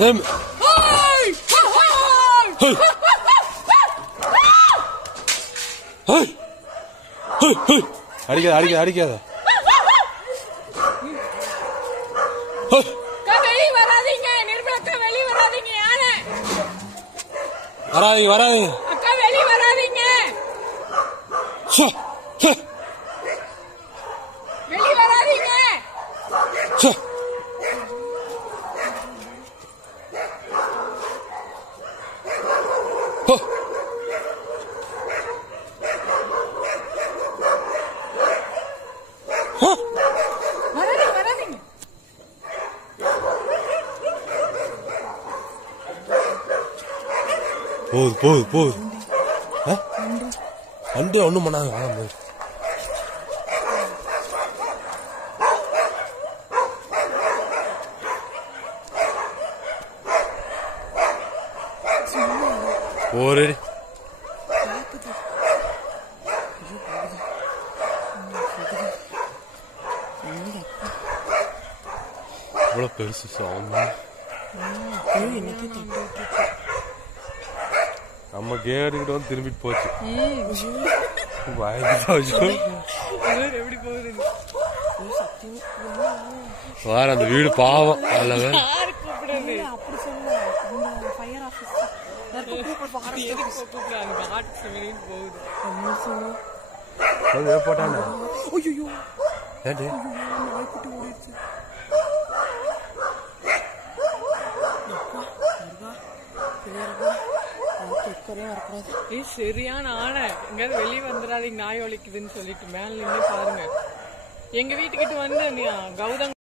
Tim. Hey! Hey! Hey! Hey! Hey! அடிக்காத. வெளிய வராதீங்க, நிர்மலா வெளிய வராதீங்க. யாரு? வராதீங்க. அக்கா வெளிய வராதீங்க. வெளிய வராதீங்க. போகுது. அண்டே ஒண்ணும் பண்ணாங்க. வாங்க ஒரு இவ்வளவு பெருசு சவுண்ட். நம்ம கேட்டுக்கிட்ட வந்து திரும்பிட்டு போச்சு. வார அந்த வீடு பாவம் அல்ல. போட்டாங்க. சரியான ஆனை. எங்காவது வெளியே வந்துடாதீங்க, நாய் ஒழிக்குதுன்னு சொல்லிட்டு மேல நின்று பாருங்க. எங்க வீட்டுக்கிட்ட வந்து கௌதம்